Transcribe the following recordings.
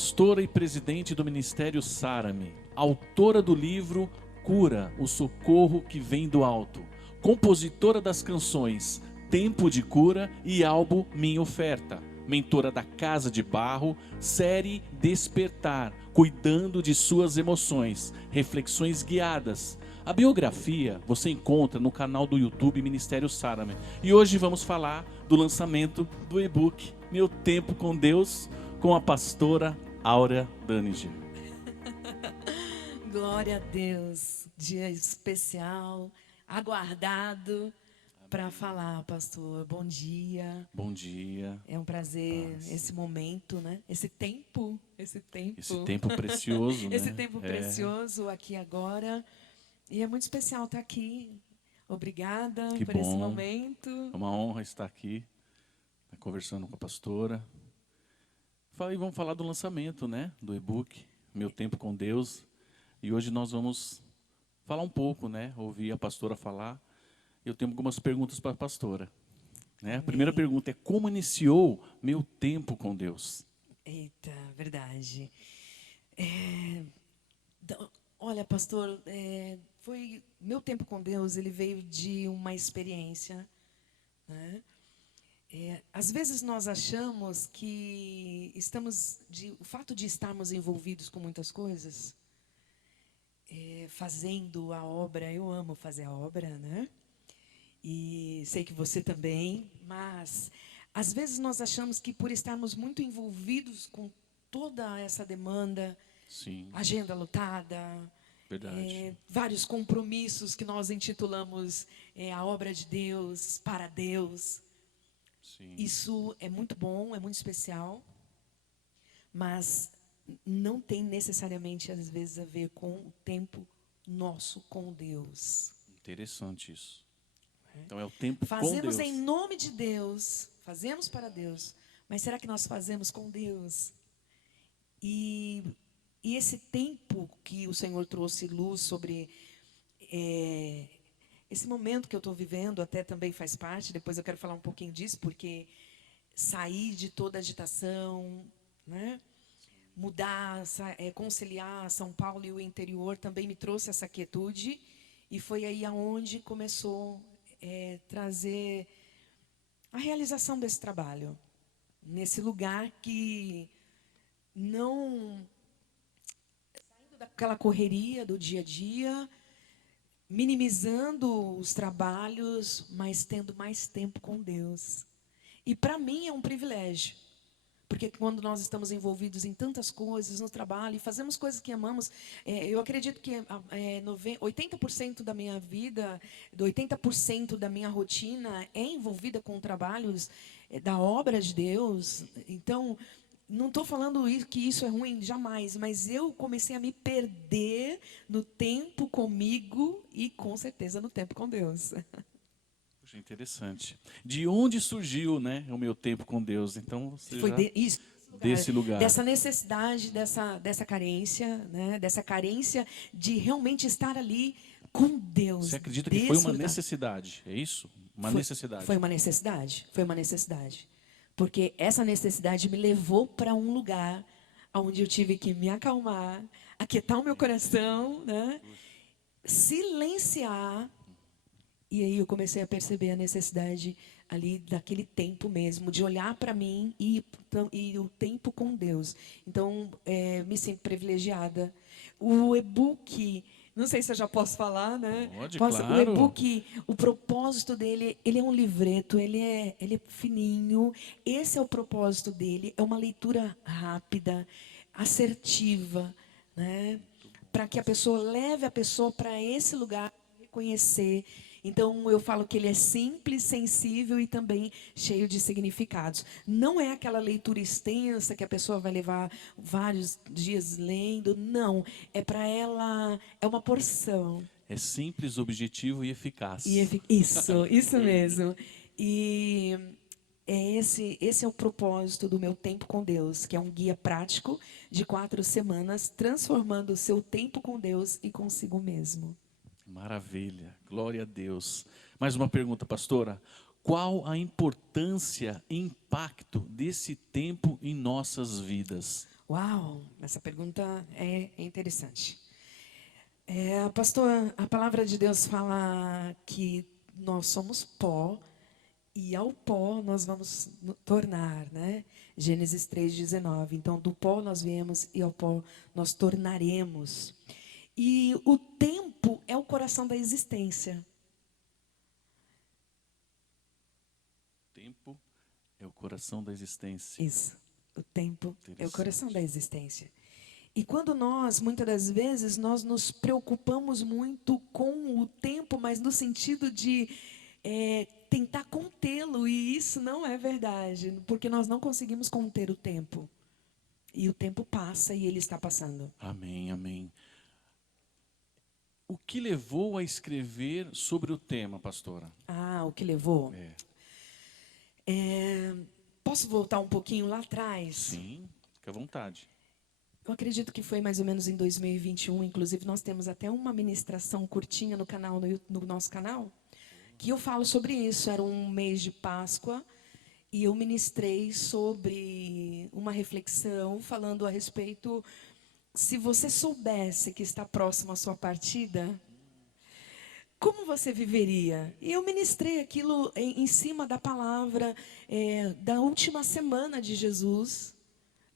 pastora e presidente do Ministério Sarame, autora do livro Cura, o Socorro que Vem do Alto, compositora das canções Tempo de Cura e álbum Minha Oferta, mentora da Casa de Barro, série Despertar, cuidando de suas emoções, reflexões guiadas. A biografia você encontra no canal do YouTube Ministério Sarame. E hoje vamos falar do lançamento do e-book Meu Tempo com Deus, com a pastora Áurea Daniger. Glória a Deus, dia especial, aguardado para falar, pastor. Bom dia. Bom dia. É um prazer esse momento, né? Esse tempo Esse tempo precioso, né? Esse tempo precioso aqui agora. E é muito especial estar aqui. Obrigada por esse momento. É uma honra estar aqui, conversando com a pastora. E vamos falar do lançamento, né? Do e-book Meu Tempo com Deus. E hoje nós vamos falar um pouco, né? Ouvir a pastora falar. Eu tenho algumas perguntas para a pastora. Né? A primeira pergunta é: como iniciou meu tempo com Deus? Eita, verdade. Olha, pastor, foi meu tempo com Deus. Ele veio de uma experiência, né? Às vezes nós achamos que o fato de estarmos envolvidos com muitas coisas, fazendo a obra, eu amo fazer a obra, né? E sei que você também, mas às vezes nós achamos que por estarmos muito envolvidos com toda essa demanda, Sim. Agenda lotada, vários compromissos que nós intitulamos a obra de Deus, para Deus. Sim. Isso é muito bom, é muito especial, mas não tem necessariamente, às vezes, a ver com o tempo nosso com Deus. Interessante isso. Então é o tempo com Deus. Fazemos em nome de Deus, fazemos para Deus, mas será que nós fazemos com Deus? E esse tempo que o Senhor trouxe luz sobre esse momento que eu estou vivendo, até também faz parte, depois eu quero falar um pouquinho disso, porque sair de toda a agitação, né? Mudar, conciliar São Paulo e o interior também me trouxe essa quietude, e foi aí aonde começou trazer a realização desse trabalho, nesse lugar que não, saindo daquela correria do dia a dia, minimizando os trabalhos, mas tendo mais tempo com Deus. E para mim é um privilégio, porque quando nós estamos envolvidos em tantas coisas no trabalho e fazemos coisas que amamos, eu acredito que 80% da minha vida, 80% da minha rotina é envolvida com trabalhos da obra de Deus. Então, não estou falando que isso é ruim, jamais, mas eu comecei a me perder no tempo comigo e, com certeza, no tempo com Deus. Puxa, interessante. De onde surgiu, né, o meu tempo com Deus? Então, você Foi já... desse lugar. Dessa necessidade, dessa carência, né? Dessa carência de realmente estar ali com Deus. Você acredita que foi uma necessidade? É isso? Necessidade. Foi uma necessidade. Foi uma necessidade. Porque essa necessidade me levou para um lugar onde eu tive que me acalmar, aquietar o meu coração, né? Silenciar. E aí eu comecei a perceber a necessidade ali daquele tempo mesmo, de olhar para mim e o tempo com Deus. Então, me sinto privilegiada. O e-book, não sei se eu já posso falar, né? Pode, claro. O e-book, o propósito dele, ele é um livreto, ele é fininho. Esse é o propósito dele, é uma leitura rápida, assertiva, né? Para que a pessoa leve a pessoa para esse lugar, reconhecer. Então, eu falo que ele é simples, sensível e também cheio de significados. Não é aquela leitura extensa que a pessoa vai levar vários dias lendo. Não, é para ela, é uma porção. É simples, objetivo e eficaz. Isso mesmo. E esse é o propósito do meu tempo com Deus, que é um guia prático de 4 semanas, transformando o seu tempo com Deus e consigo mesmo. Maravilha, glória a Deus. Mais uma pergunta, pastora. Qual a importância e impacto desse tempo em nossas vidas? Uau, essa pergunta é interessante. Pastor, a palavra de Deus fala que nós somos pó e ao pó nós vamos tornar, né? Gênesis 3:19. Então, do pó nós viemos e ao pó nós tornaremos. E o tempo é o coração da existência. Tempo é o coração da existência. Isso. O tempo é o coração da existência. E quando nós, muitas das vezes, nós nos preocupamos muito com o tempo, mas no sentido de tentar contê-lo, e isso não é verdade, porque nós não conseguimos conter o tempo. E o tempo passa e ele está passando. Amém, amém. O que levou a escrever sobre o tema, pastora? O que levou? Posso voltar um pouquinho lá atrás? Sim, fica à vontade. Eu acredito que foi mais ou menos em 2021, inclusive nós temos até uma ministração curtinha no canal, no nosso canal, que eu falo sobre isso. Era um mês de Páscoa e eu ministrei sobre uma reflexão falando a respeito, se você soubesse que está próximo à sua partida, como você viveria? E eu ministrei aquilo em cima da palavra da última semana de Jesus,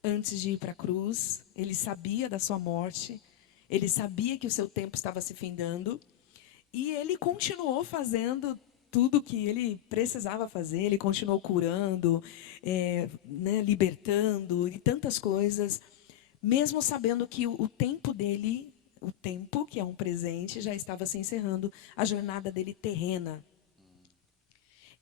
antes de ir para a cruz. Ele sabia da sua morte, ele sabia que o seu tempo estava se findando, e ele continuou fazendo tudo o que ele precisava fazer. Ele continuou curando, libertando e tantas coisas, mesmo sabendo que o tempo dele, o tempo que é um presente, já estava se encerrando, a jornada dele terrena.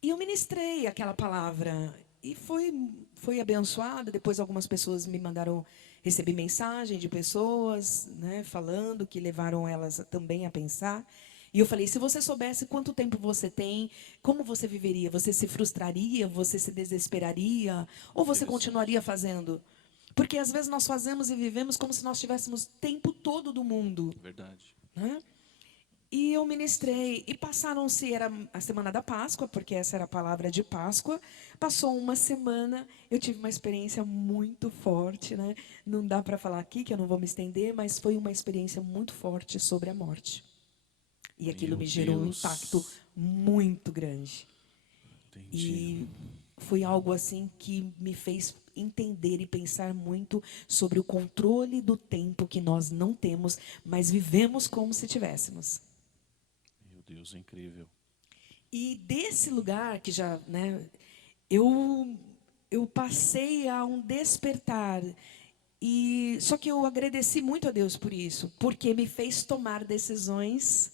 E eu ministrei aquela palavra e foi abençoada. Depois algumas pessoas me mandaram, recebi mensagem de pessoas, né, falando que levaram elas também a pensar. E eu falei, se você soubesse quanto tempo você tem, como você viveria? Você se frustraria? Você se desesperaria? Ou você continuaria fazendo? Porque às vezes nós fazemos e vivemos como se nós tivéssemos tempo todo do mundo. Verdade. Né? E eu ministrei, e passaram-se, era a semana da Páscoa, porque essa era a palavra de Páscoa. Passou uma semana, eu tive uma experiência muito forte, né? Não dá para falar aqui, que eu não vou me estender, mas foi uma experiência muito forte sobre a morte. E aquilo me gerou um impacto muito grande. Entendi. E foi algo assim que me fez entender e pensar muito sobre o controle do tempo que nós não temos, mas vivemos como se tivéssemos. Meu Deus, é incrível. E desse lugar que já, né, eu passei a um despertar. E só que eu agradeci muito a Deus por isso, porque me fez tomar decisões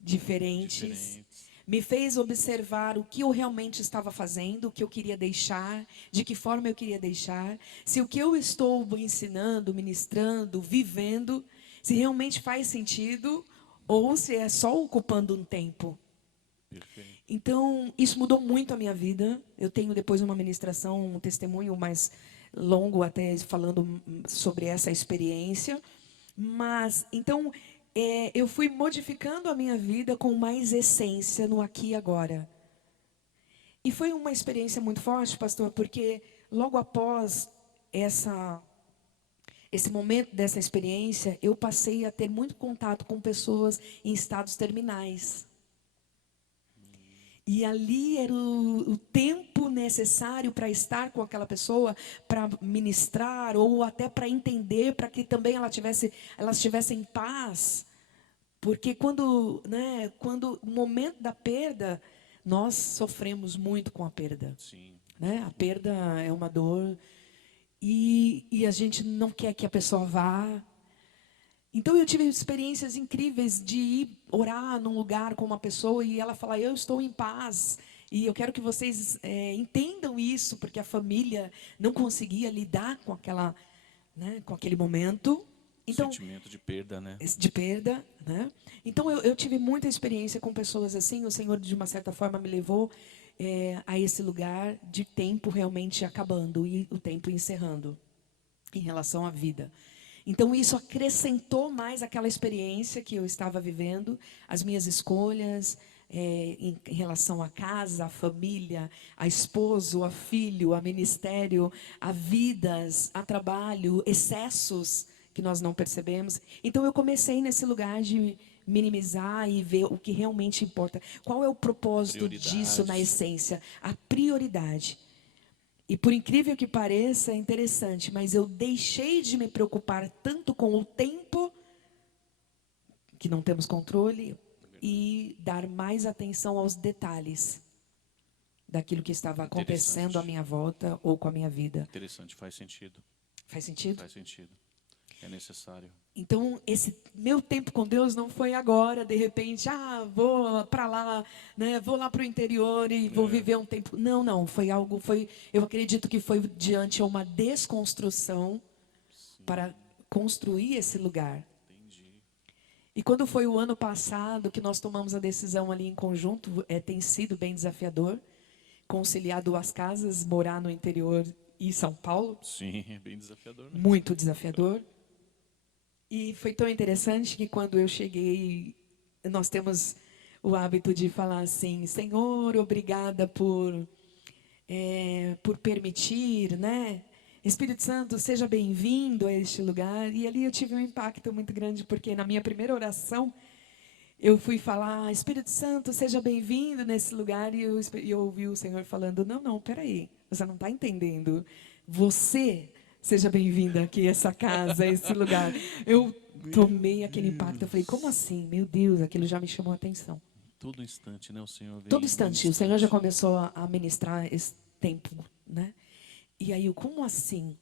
diferentes. Me fez observar o que eu realmente estava fazendo, o que eu queria deixar, de que forma eu queria deixar, se o que eu estou ensinando, ministrando, vivendo, se realmente faz sentido ou se é só ocupando um tempo. Perfeito. Então, isso mudou muito a minha vida. Eu tenho depois uma ministração, um testemunho mais longo até falando sobre essa experiência. Mas, então, eu fui modificando a minha vida com mais essência no aqui e agora. E foi uma experiência muito forte, pastor, porque logo após esse momento dessa experiência, eu passei a ter muito contato com pessoas em estados terminais. E ali era o tempo necessário para estar com aquela pessoa, para ministrar, ou até para entender, para que também ela estivesse em paz. Porque quando o momento da perda, nós sofremos muito com a perda. Sim. Né? A perda é uma dor e a gente não quer que a pessoa vá. Então eu tive experiências incríveis de ir orar num lugar com uma pessoa e ela falar, eu estou em paz. E eu quero que vocês entendam isso, porque a família não conseguia lidar com com aquele momento. Então, sentimento de perda, né? De perda, né? Então eu tive muita experiência com pessoas assim. O Senhor, de uma certa forma, me levou a esse lugar de tempo realmente acabando e o tempo encerrando em relação à vida. Então isso acrescentou mais aquela experiência que eu estava vivendo, as minhas escolhas, em relação à casa, à família, a esposo, a filho, a ministério, a vidas, a trabalho, excessos que nós não percebemos. Então eu comecei nesse lugar de minimizar e ver o que realmente importa. Qual é o propósito disso na essência? A prioridade. E por incrível que pareça, é interessante, mas eu deixei de me preocupar tanto com o tempo, que não temos controle, e dar mais atenção aos detalhes daquilo que estava acontecendo à minha volta ou com a minha vida. Interessante, faz sentido. Faz sentido? Faz sentido. É necessário. Então, esse meu tempo com Deus não foi agora, de repente, vou para lá, né? Vou lá para o interior e vou viver um tempo. Não, não, eu acredito que foi diante de uma desconstrução para construir esse lugar. E quando foi o ano passado que nós tomamos a decisão ali em conjunto, tem sido bem desafiador conciliar duas casas, morar no interior e São Paulo. Sim, é bem desafiador. Mesmo. Muito desafiador. E foi tão interessante que quando eu cheguei, nós temos o hábito de falar assim: Senhor, obrigada por permitir, né? Espírito Santo, seja bem-vindo a este lugar. E ali eu tive um impacto muito grande, porque na minha primeira oração, eu fui falar: Espírito Santo, seja bem-vindo nesse lugar. E eu ouvi o Senhor falando: não, peraí, você não está entendendo. Você seja bem-vinda aqui a essa casa, a esse lugar. Eu tomei aquele impacto, eu falei: como assim? Meu Deus, aquilo já me chamou a atenção. Todo instante, né? O Senhor vem. Todo instante, o Senhor já começou a ministrar esse tempo, né? E aí, como assim?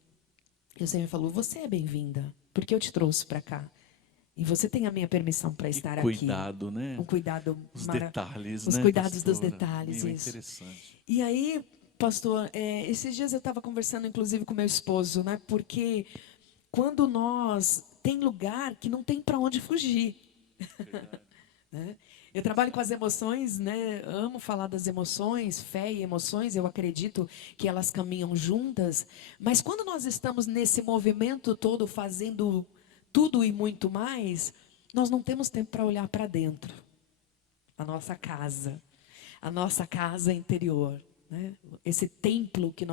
E o Senhor falou: você é bem-vinda, porque eu te trouxe para cá. E você tem a minha permissão para estar aqui. Cuidado, né? Um cuidado detalhes, os né, cuidados pastora? dos detalhes. Meu, isso. Interessante. E aí, pastor, esses dias eu estava conversando, inclusive, com meu esposo, né? Porque quando tem lugar que não tem para onde fugir. Né? Eu trabalho com as emoções, né? Amo falar das emoções, fé e emoções. Eu acredito que elas caminham juntas. Mas quando nós estamos nesse movimento todo, fazendo tudo e muito mais, nós não temos tempo para olhar para dentro. A nossa casa interior, né? Esse templo que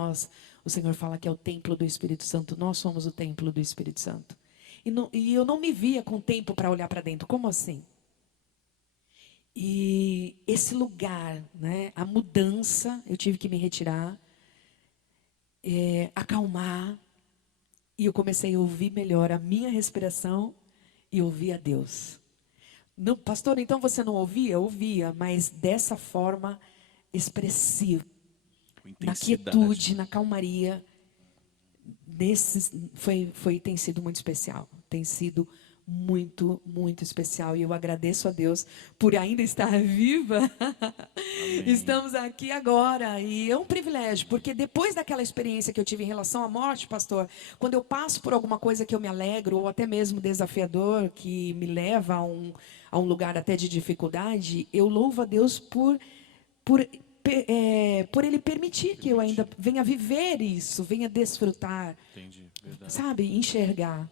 o Senhor fala que é o templo do Espírito Santo. Nós somos o templo do Espírito Santo. E eu não me via com tempo para olhar para dentro. Como assim? E esse lugar, né, a mudança, eu tive que me retirar, acalmar, e eu comecei a ouvir melhor a minha respiração e ouvir a Deus. Não, pastor, então você não ouvia? Eu ouvia, mas dessa forma expressiva, na quietude, na calmaria. Tem sido muito especial. Tem sido muito, muito especial. E eu agradeço a Deus por ainda estar viva. Estamos aqui agora. E é um privilégio, porque depois daquela experiência que eu tive em relação à morte, pastor, quando eu passo por alguma coisa que eu me alegro, ou até mesmo desafiador, que me leva a um lugar até de dificuldade, eu louvo a Deus por Ele permitir que eu ainda venha viver isso, venha desfrutar. Entendi, verdade. Sabe, enxergar.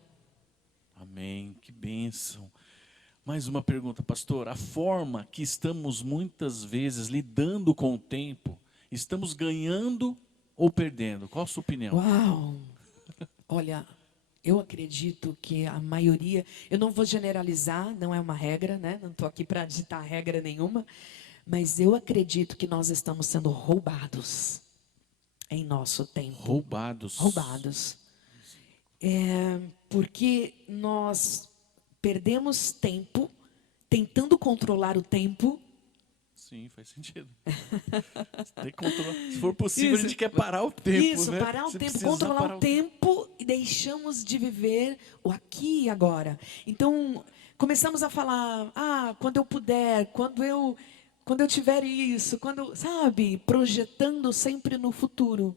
Amém, que bênção. Mais uma pergunta, pastor. A forma que estamos muitas vezes lidando com o tempo, estamos ganhando ou perdendo? Qual a sua opinião? Uau! Olha, eu acredito que a maioria, eu não vou generalizar, não é uma regra, né? Não estou aqui para ditar regra nenhuma, mas eu acredito que nós estamos sendo roubados em nosso tempo. Roubados. Roubados. Porque nós perdemos tempo tentando controlar o tempo. Sim, faz sentido. Tem que controlar. Se for possível, Isso. a gente quer parar o tempo. Isso, né? parar o tempo, controlar o tempo e deixamos de viver o aqui e agora. Então, começamos a falar: quando eu puder, quando eu tiver isso, sabe, projetando sempre no futuro.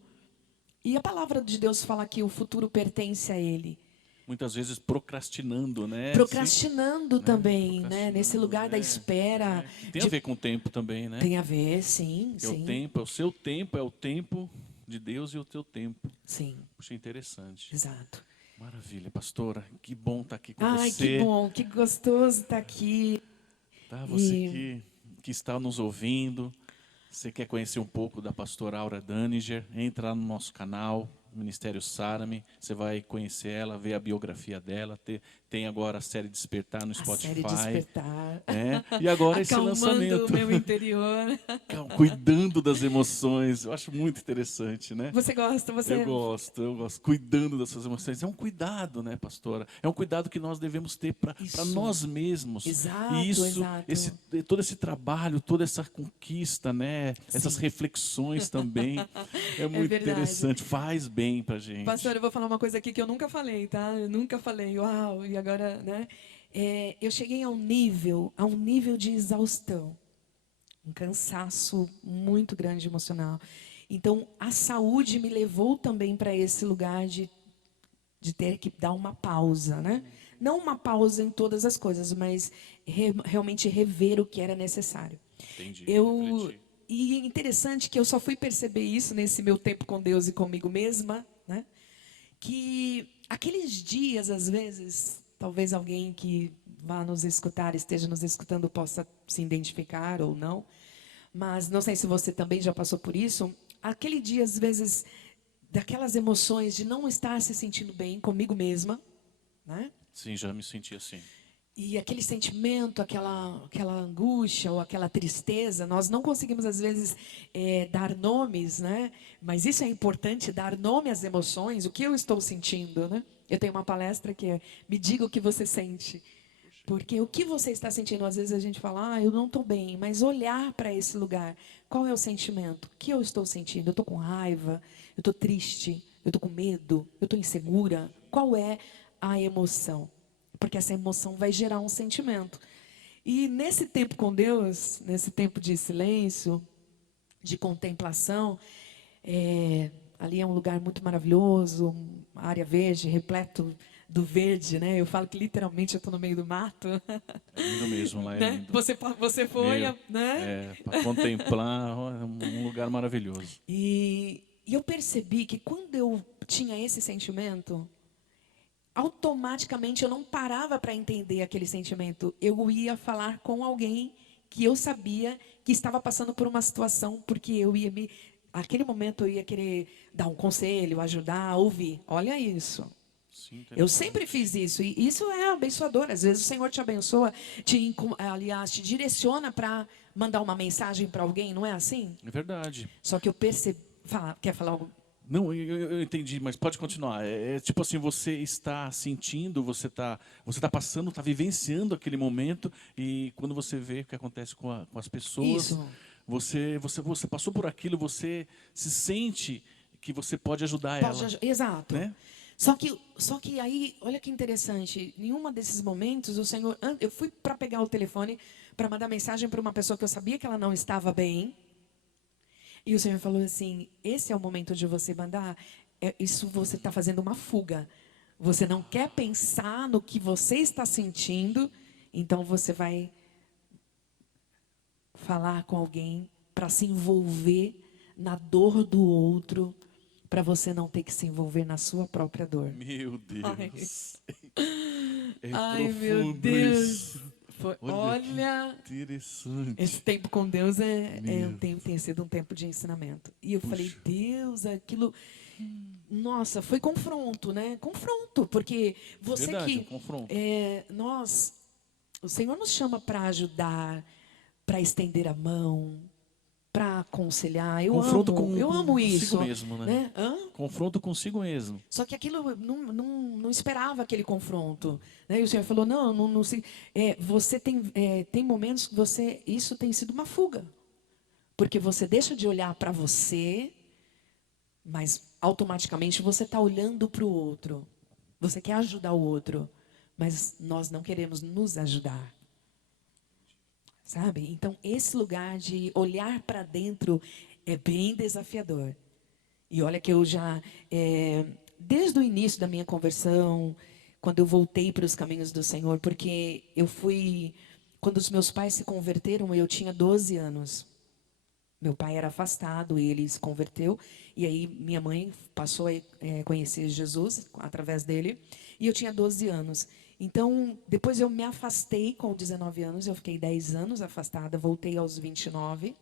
E a palavra de Deus fala que o futuro pertence a Ele. Muitas vezes procrastinando, né? Procrastinando também, né? Nesse lugar da espera. Tem a ver com o tempo também, né? Tem a ver, sim, Porque sim. o tempo, o seu tempo é o tempo de Deus e o teu tempo. Sim. Puxa, interessante. Exato. Maravilha, pastora. Que bom estar aqui com Ai, você. que bom, que gostoso estar aqui. Tá, você que está nos ouvindo, você quer conhecer um pouco da pastora Aura Daninger, entra lá no nosso canal, Ministério Sarami, você vai conhecer ela, ver a biografia dela, tem agora a série Despertar no A Spotify. série Despertar. E agora esse Acalmando lançamento. o meu interior. Cuidando das emoções, eu acho muito interessante, né? Você gosta? Eu gosto. Cuidando das suas emoções. É um cuidado, né, pastora? É um cuidado que nós devemos ter para nós mesmos. Exato, E isso, exato. todo esse trabalho, toda essa conquista, né? Essas Sim. reflexões também. É muito verdade. interessante, faz bem pra gente. Pastor, eu vou falar uma coisa aqui que eu nunca falei, tá? Eu nunca falei, uau, e agora, né? Eu cheguei a um nível de exaustão, um cansaço muito grande emocional. Então, a saúde me levou também para esse lugar de ter que dar uma pausa, né? Não uma pausa em todas as coisas, mas realmente rever o que era necessário. Entendi. E é interessante que eu só fui perceber isso nesse meu tempo com Deus e comigo mesma, né? Que aqueles dias, às vezes, talvez alguém que vá nos escutar, esteja nos escutando, possa se identificar ou não, mas não sei se você também já passou por isso. Aquele dia, às vezes, daquelas emoções de não estar se sentindo bem comigo mesma, né? Sim, já me senti assim. E aquele sentimento, aquela angústia ou aquela tristeza, nós não conseguimos, às vezes, dar nomes, né? Mas isso é importante, dar nome às emoções, o que eu estou sentindo, né? Eu tenho uma palestra que é, me diga o que você sente. Porque o que você está sentindo, às vezes a gente fala, eu não estou bem, mas olhar para esse lugar, qual é o sentimento? O que eu estou sentindo? Eu estou com raiva, eu estou triste, eu estou com medo, eu estou insegura. Qual é a emoção? Porque essa emoção vai gerar um sentimento. E nesse tempo com Deus, nesse tempo de silêncio, de contemplação, ali é um lugar muito maravilhoso, uma área verde, repleto do verde, né? Eu falo que literalmente eu estou no meio do mato. É lindo mesmo, lá é Né? lindo. Você foi, né? Para contemplar, é um lugar maravilhoso. E eu percebi que quando eu tinha esse sentimento, automaticamente eu não parava para entender aquele sentimento. Eu ia falar com alguém que eu sabia que estava passando por uma situação, porque naquele momento eu ia querer dar um conselho, ajudar, ouvir. Olha isso. Sim, Eu sempre fiz isso, e isso é abençoador. Às vezes o Senhor te abençoa, aliás, te direciona para mandar uma mensagem para alguém, não é assim? É verdade. Só que eu percebi... Quer falar algo? Não, eu entendi, mas pode continuar. É tipo assim, você está sentindo, você tá passando, está vivenciando aquele momento, e quando você vê o que acontece com as pessoas, Isso. você passou por aquilo, você se sente que você pode ajudar ela. Exato. Né? Só que aí, olha que interessante, em um desses momentos, o Senhor, eu fui para pegar o telefone para mandar mensagem para uma pessoa que eu sabia que ela não estava bem. E o Senhor falou assim, esse é o momento de você mandar, isso você está fazendo uma fuga. Você não quer pensar no que você está sentindo, então você vai falar com alguém para se envolver na dor do outro, para você não ter que se envolver na sua própria dor. Meu Deus. Ai, meu Deus. Isso. Olha, interessante. Esse tempo com Deus tem sido um tempo de ensinamento. E eu falei, Deus, aquilo... Nossa, foi confronto, né? Confronto, porque você Verdade, confronto. O Senhor nos chama para ajudar, para estender a mão, para aconselhar. Eu amo isso. Consigo mesmo, né? Confronto consigo mesmo. Só que aquilo não esperava aquele confronto, né? E o Senhor falou, não se, você tem momentos que isso tem sido uma fuga, porque você deixa de olhar para você, mas automaticamente você está olhando para o outro. Você quer ajudar o outro, mas nós não queremos nos ajudar. Sabe? Então, esse lugar de olhar para dentro é bem desafiador. E olha que eu já, desde o início da minha conversão, quando eu voltei para os caminhos do Senhor, porque quando os meus pais se converteram, eu tinha 12 anos. Meu pai era afastado, ele se converteu, e aí minha mãe passou a conhecer Jesus através dele, e eu tinha 12 anos. Então, depois eu me afastei com 19 anos, eu fiquei 10 anos afastada, voltei aos 29.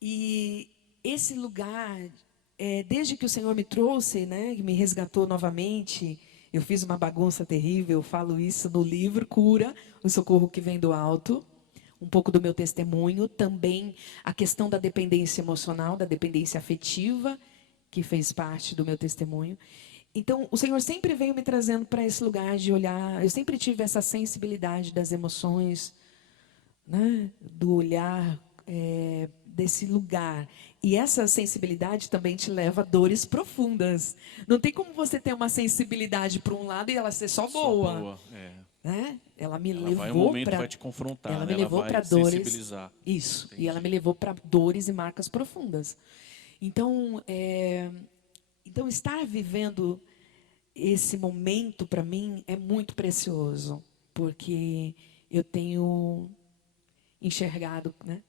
E esse lugar, desde que o Senhor me trouxe, né, me resgatou novamente, eu fiz uma bagunça terrível, eu falo isso no livro Cura, o socorro que vem do alto. Um pouco do meu testemunho, também a questão da dependência emocional, da dependência afetiva, que fez parte do meu testemunho. Então, o Senhor sempre veio me trazendo para esse lugar de olhar. Eu sempre tive essa sensibilidade das emoções, né? Do olhar, desse lugar. E essa sensibilidade também te leva a dores profundas. Não tem como você ter uma sensibilidade para um lado e ela ser só boa. Só boa, Né? Ela me Ela vai um levou momento para. vai te confrontar, Ela né? me Ela levou para vai dores. sensibilizar. Isso. Entendi. E ela me levou para dores e marcas profundas. Então, então estar vivendo esse momento para mim é muito precioso, porque eu tenho enxergado, né?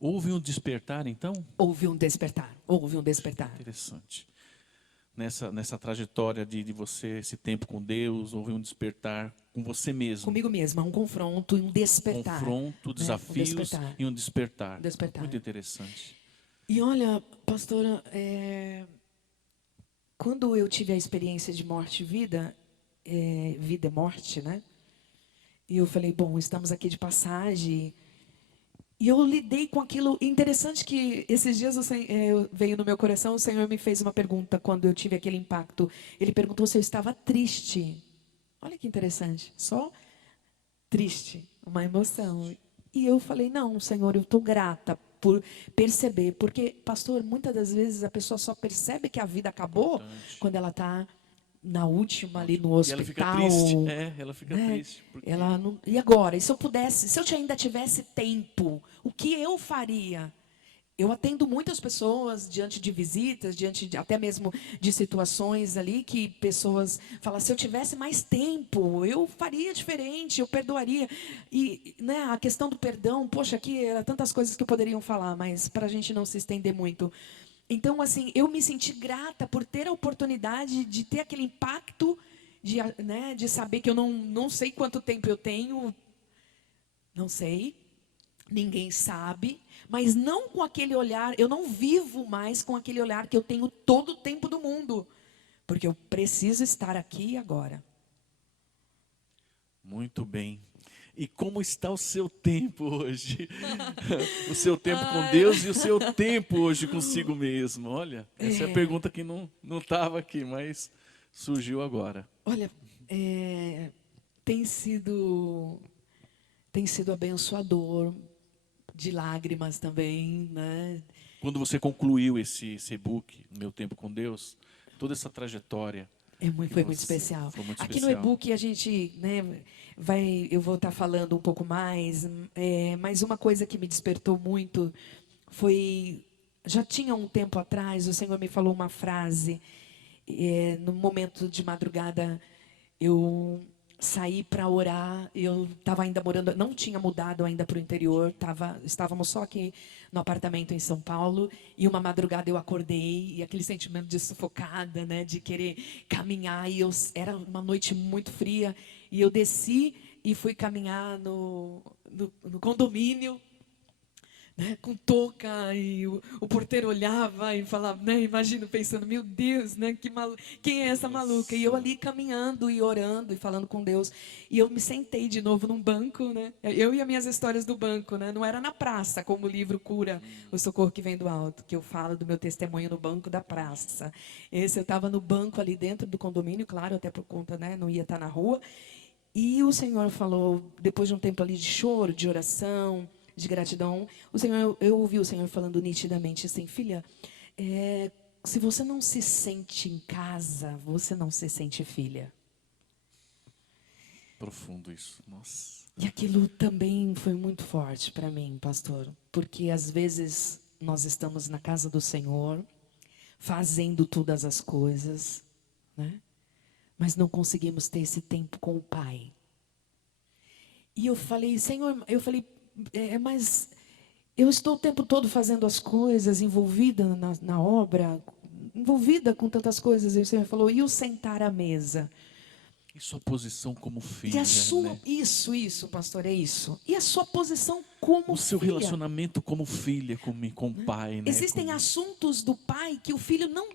Houve um despertar, então? Houve um despertar. Houve um despertar. Interessante. Nessa trajetória de você, esse tempo com Deus, houve um despertar com você mesmo. Comigo mesma, um confronto e um despertar. Confronto, desafios Um despertar. e um despertar. Despertar. Muito interessante. E olha, pastora, quando eu tive a experiência de morte e vida, vida e morte, né? E eu falei, bom, estamos aqui de passagem. E eu lidei com aquilo. Interessante que esses dias veio no meu coração, o Senhor me fez uma pergunta quando eu tive aquele impacto. Ele perguntou se eu estava triste. Olha que interessante. Só triste, uma emoção. E eu falei, não, Senhor, eu estou grata por perceber. Porque, pastor, muitas das vezes a pessoa só percebe que a vida acabou quando ela está na última ali no hospital. E ela fica triste. Ela fica triste. Porque... Ela não... E agora? E se eu pudesse, se eu ainda tivesse tempo, o que eu faria? Eu atendo muitas pessoas diante de visitas, até mesmo de situações ali que pessoas falam, se eu tivesse mais tempo, eu faria diferente, eu perdoaria. E né, a questão do perdão, poxa, aqui eram tantas coisas que poderiam falar, mas para a gente não se estender muito. Então, assim, eu me senti grata por ter a oportunidade de ter aquele impacto, de saber que eu não sei quanto tempo eu tenho, não sei, ninguém sabe, mas não com aquele olhar, eu não vivo mais com aquele olhar que eu tenho todo o tempo do mundo, porque eu preciso estar aqui e agora. Muito bem. E como está o seu tempo hoje? O seu tempo com Deus e o seu tempo hoje consigo mesmo. Olha, essa é a pergunta que não estava aqui, mas surgiu agora. Olha, tem sido abençoador, de lágrimas também, né? Quando você concluiu esse e-book, Meu Tempo com Deus, toda essa trajetória... Foi muito especial. Foi muito Aqui especial. no e-book a gente, né, eu vou estar falando um pouco mais, mas uma coisa que me despertou muito foi, já tinha um tempo atrás, o Senhor me falou uma frase, no momento de madrugada, eu saí para orar, eu estava ainda morando, não tinha mudado ainda para o interior, estávamos só aqui no apartamento em São Paulo, e uma madrugada eu acordei, e aquele sentimento de sufocada, né, de querer caminhar, e era uma noite muito fria, e eu desci e fui caminhar no condomínio, né, com touca, e o porteiro olhava e falava, né, imagino pensando, meu Deus, né, quem é essa maluca? E eu ali caminhando e orando e falando com Deus. E eu me sentei de novo num banco, né, eu e as minhas histórias do banco, né, não era na praça, como o livro Cura, o Socorro que Vem do Alto, que eu falo do meu testemunho no banco da praça. Esse eu estava no banco ali dentro do condomínio, claro, até por conta, né, não ia estar na rua. E o Senhor falou, depois de um tempo ali de choro, de oração, de gratidão, eu ouvi o Senhor falando nitidamente assim, filha, se você não se sente em casa, você não se sente filha. Profundo isso, nossa. E aquilo também foi muito forte para mim, pastor, porque às vezes nós estamos na casa do Senhor, fazendo todas as coisas, né? Mas não conseguimos ter esse tempo com o Pai. E eu falei, Senhor, mas eu estou o tempo todo fazendo as coisas, envolvida na obra, envolvida com tantas coisas. E o Senhor falou, e o sentar à mesa? E sua posição como E filha, a sua, né? isso, pastor, é isso. E a sua posição como O seu filha. relacionamento como filha, com o pai, né? Existem assuntos do pai que o filho não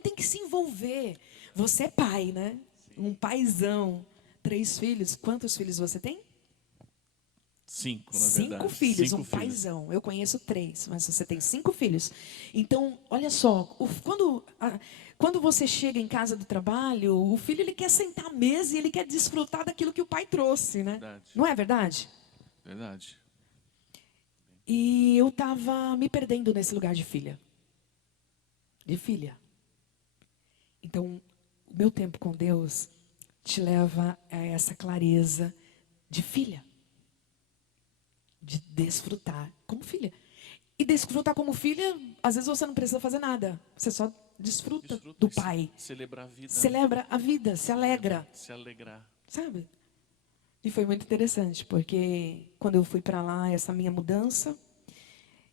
tem que se envolver. Você é pai, né? Um paizão. 3 filhos. Quantos filhos você tem? 5, na 5 verdade. filhos, 5 um filhos. paizão. Eu conheço 3, mas você tem 5 filhos. Então, olha só, quando você chega em casa do trabalho, o filho ele quer sentar à mesa e ele quer desfrutar daquilo que o pai trouxe, né? Verdade. Não é verdade? Verdade. E eu estava me perdendo nesse lugar de filha. De filha. Então, o meu tempo com Deus te leva a essa clareza de filha. De desfrutar como filha. E desfrutar como filha, às vezes você não precisa fazer nada. Você só desfruta do e pai. celebrar a vida. Né? Celebra a vida, se alegra. Se alegrar. Sabe? E foi muito interessante, porque quando eu fui para lá, essa minha mudança,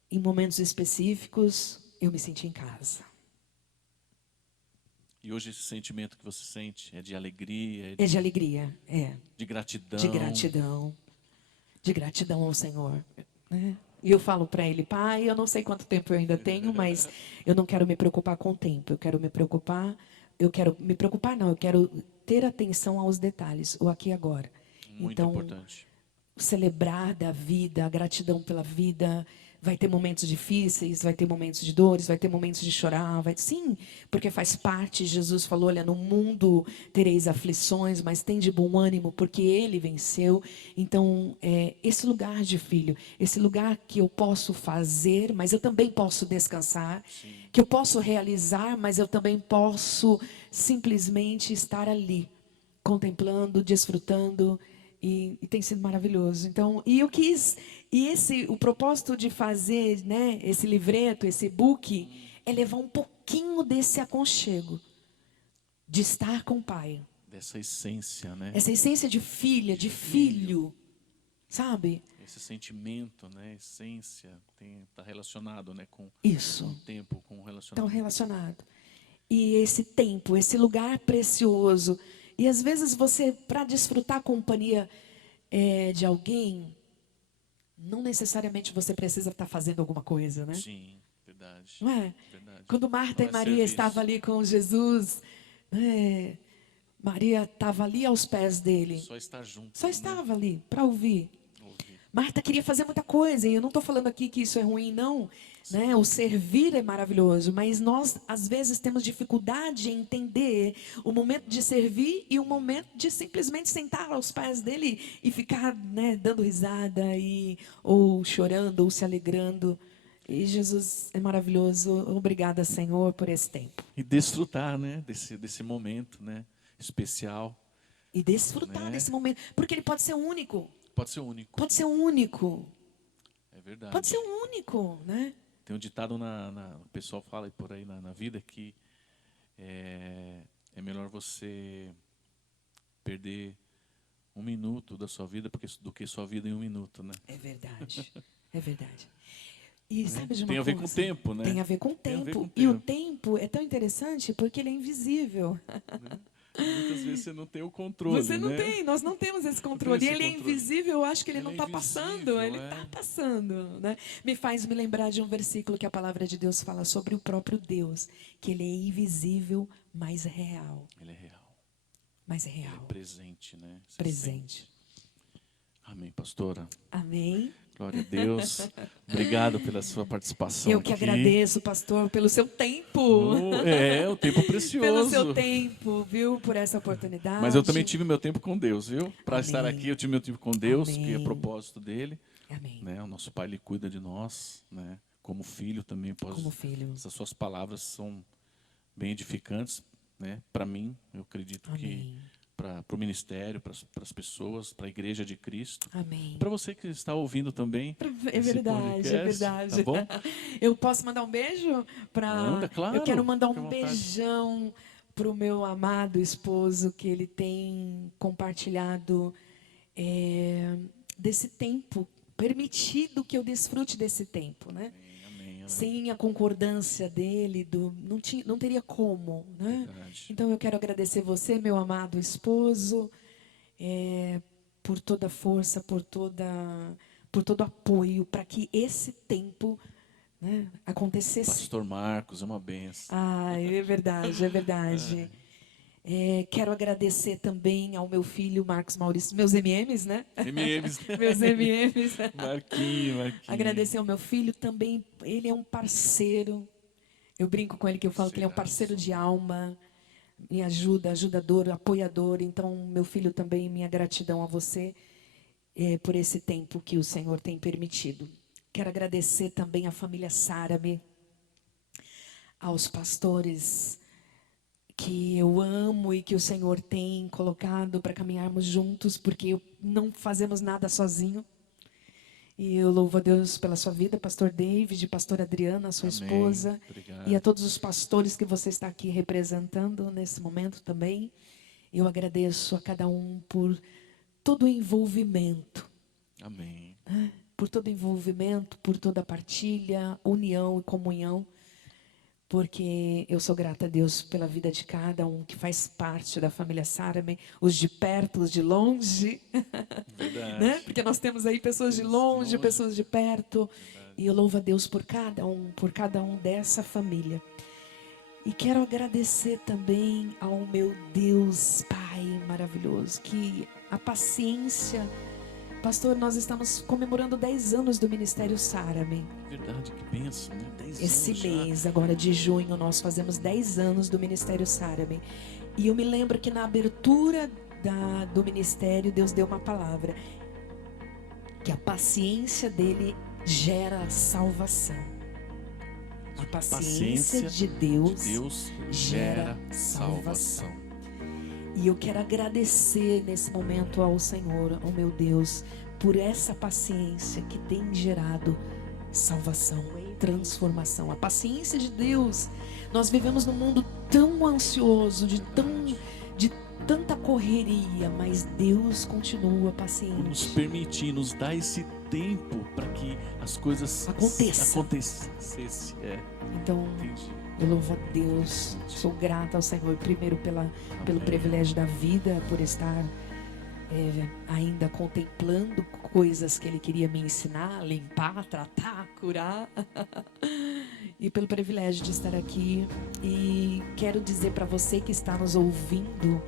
em momentos específicos, eu me senti em casa. E hoje esse sentimento que você sente é de alegria, É de alegria, de gratidão. de gratidão. De gratidão ao Senhor. Né? E eu falo para ele, pai, eu não sei quanto tempo eu ainda tenho, mas eu não quero me preocupar com o tempo. Eu quero me preocupar, não, eu quero ter atenção aos detalhes, o aqui e agora. Muito então, importante. Celebrar da vida, a gratidão pela vida. Vai ter momentos difíceis, vai ter momentos de dores, vai ter momentos de chorar, sim, porque faz parte. Jesus falou, olha, no mundo tereis aflições, mas tem de bom ânimo, porque Ele venceu. Então, esse lugar de filho, esse lugar que eu posso fazer, mas eu também posso descansar, sim. Que eu posso realizar, mas eu também posso simplesmente estar ali, contemplando, desfrutando. E tem sido maravilhoso. Então, o propósito de fazer, né, esse livreto, esse e-book, é levar um pouquinho desse aconchego, de estar com o pai. Dessa essência, né? Essa essência de filha, de filho, sabe? Esse sentimento, né, essência, está relacionado, né, com isso. Com o tempo, com o relacionamento. Estão relacionado. E esse tempo, esse lugar precioso. E às vezes você, para desfrutar a companhia de alguém, não necessariamente você precisa estar fazendo alguma coisa, né? Sim, verdade. Não é? Verdade. Quando Marta e Maria estavam ali com Jesus, Maria estava ali aos pés dele. Só estar junto. Só estava ali para ouvir. Marta queria fazer muita coisa, e eu não estou falando aqui que isso é ruim, não. Né? O servir é maravilhoso, mas nós, às vezes, temos dificuldade em entender o momento de servir e o momento de simplesmente sentar aos pés dele e ficar, né, dando risada, ou chorando, ou se alegrando. E Jesus é maravilhoso. Obrigada, Senhor, por esse tempo. E desfrutar, né, desse momento, né, especial. E desfrutar desse momento, porque ele pode ser único. Pode ser único. Pode ser único. É verdade. Pode ser único, né? Tem um ditado, o pessoal fala por aí na vida, que é melhor você perder 1 minuto da sua vida do que sua vida em 1 minuto, né? É verdade, é verdade. E sabe de uma coisa? Tem a ver com o tempo, né? Tem a ver com o tempo. E o tempo é tão interessante porque ele é invisível. Muitas vezes você não tem o controle. Você não tem, nós não temos esse controle. E ele é invisível, eu acho que ele não está passando. Ele está passando. Né? Me faz me lembrar de um versículo que a palavra de Deus fala sobre o próprio Deus, que ele é invisível, mas real. Ele é real. Mas é real. Ele é presente, né? Você presente. Sente. Amém, pastora. Amém. Glória a Deus. Obrigado pela sua participação. Eu que agradeço, pastor, pelo seu tempo. O tempo precioso. Pelo seu tempo, viu? Por essa oportunidade. Mas eu também tive meu tempo com Deus, viu? Para estar aqui, eu tive meu tempo com Deus, Amém. que é propósito dele. Amém. Né? O nosso Pai, ele cuida de nós, né? Como filho também. Como filho. Essas suas palavras são bem edificantes, né? Para mim, eu acredito Amém. que para o ministério, para as pessoas, para a igreja de Cristo. Amém. Para você que está ouvindo também. É verdade, podcast, é verdade. Tá bom? Eu posso mandar um beijo para. Manda, claro. Eu quero mandar um beijão para o meu amado esposo, que ele tem compartilhado desse tempo, permitido que eu desfrute desse tempo, né? Amém. sem a concordância dele, não teria como, né? Verdade. Então eu quero agradecer você, meu amado esposo, por toda a força, por todo apoio para que esse tempo, né, acontecesse. Pastor Marcos, é uma benção. Ah, é verdade, é verdade. Quero agradecer também ao meu filho, Marcos Maurício, meus MMs, né? MMs. Meus MMs. Marquinho. Agradecer ao meu filho também, ele é um parceiro. Eu brinco com ele que eu falo que ele é um parceiro de alma, me ajuda, ajudador, apoiador. Então, meu filho também, minha gratidão a você por esse tempo que o Senhor tem permitido. Quero agradecer também à família Sárame, aos pastores que eu amo e que o Senhor tem colocado para caminharmos juntos, porque não fazemos nada sozinho. E eu louvo a Deus pela sua vida, pastor David, pastora Adriana, sua esposa. Obrigado. E a todos os pastores que você está aqui representando nesse momento também. Eu agradeço a cada um por todo o envolvimento. Amém. Por todo o envolvimento, por toda a partilha, união e comunhão. Porque eu sou grata a Deus pela vida de cada um que faz parte da família Sárame, os de perto, os de longe. Verdade. Né? Porque nós temos aí pessoas de longe, pessoas de perto. Verdade. E eu louvo a Deus por cada um dessa família. E quero agradecer também ao meu Deus Pai maravilhoso, que a paciência... Pastor, nós estamos comemorando 10 anos do Ministério Sárame. Verdade, que bênção, né? 10 Esse anos mês, já. agora de junho, nós fazemos 10 anos do Ministério Sárame. E eu me lembro que na abertura do ministério, Deus deu uma palavra. Que a paciência dele gera salvação. A paciência de Deus gera salvação. E eu quero agradecer nesse momento ao Senhor, ao meu Deus, por essa paciência que tem gerado salvação, transformação. A paciência de Deus. Nós vivemos num mundo tão ansioso, de tanta correria, mas Deus continua paciente. Por nos permitir, nos dar esse tempo para que as coisas acontecessem. Então, entendi. Eu louvo a Deus, sou grata ao Senhor, primeiro pelo privilégio da vida, por estar ainda contemplando coisas que Ele queria me ensinar, limpar, tratar, curar. E pelo privilégio de estar aqui. E quero dizer para você que está nos ouvindo,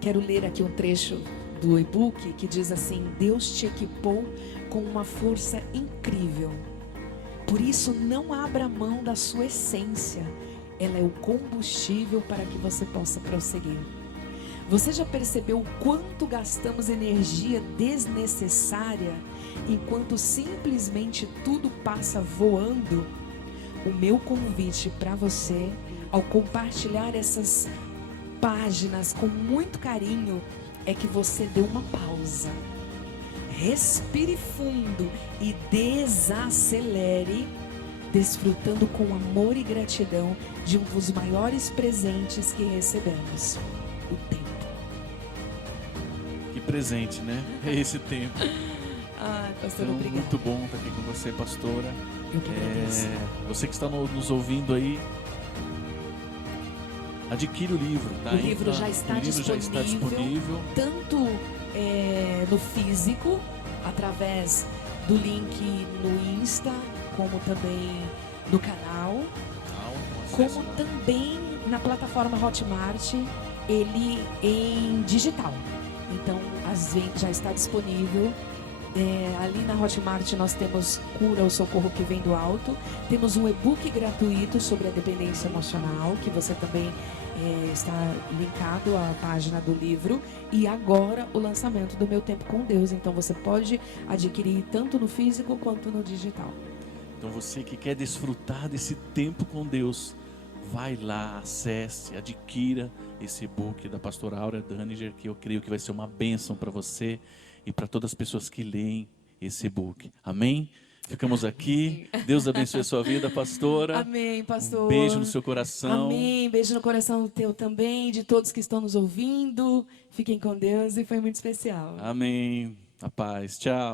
quero ler aqui um trecho do e-book que diz assim: Deus te equipou com uma força incrível. Por isso, não abra mão da sua essência. Ela é o combustível para que você possa prosseguir. Você já percebeu o quanto gastamos energia desnecessária enquanto simplesmente tudo passa voando? O meu convite para você, ao compartilhar essas páginas com muito carinho, é que você dê uma pausa. Respire fundo e desacelere, desfrutando com amor e gratidão de um dos maiores presentes que recebemos, o tempo. Que presente, né? É esse tempo. Pastor, então, obrigada. Muito bom estar aqui com você, pastora. Eu que agradeço. Você que está nos ouvindo aí, adquire o livro. Tá? O livro já está disponível. Tanto no físico, através do link no Insta, como também no canal, como também na plataforma Hotmart, ele em digital. Então, já está disponível. Ali na Hotmart nós temos Cura, o Socorro que Vem do Alto. Temos um e-book gratuito sobre a dependência emocional, que você também está linkado à página do livro. E agora o lançamento do Meu Tempo com Deus. Então você pode adquirir tanto no físico quanto no digital. Então você que quer desfrutar desse tempo com Deus, vai lá, acesse, adquira esse e-book da pastora Áurea Daniger, que eu creio que vai ser uma bênção para você e para todas as pessoas que leem esse e-book. Amém? Ficamos aqui. Deus abençoe a sua vida, pastora. Amém, pastor. Um beijo no seu coração. Amém. Beijo no coração teu também, de todos que estão nos ouvindo. Fiquem com Deus e foi muito especial. Amém. A paz. Tchau.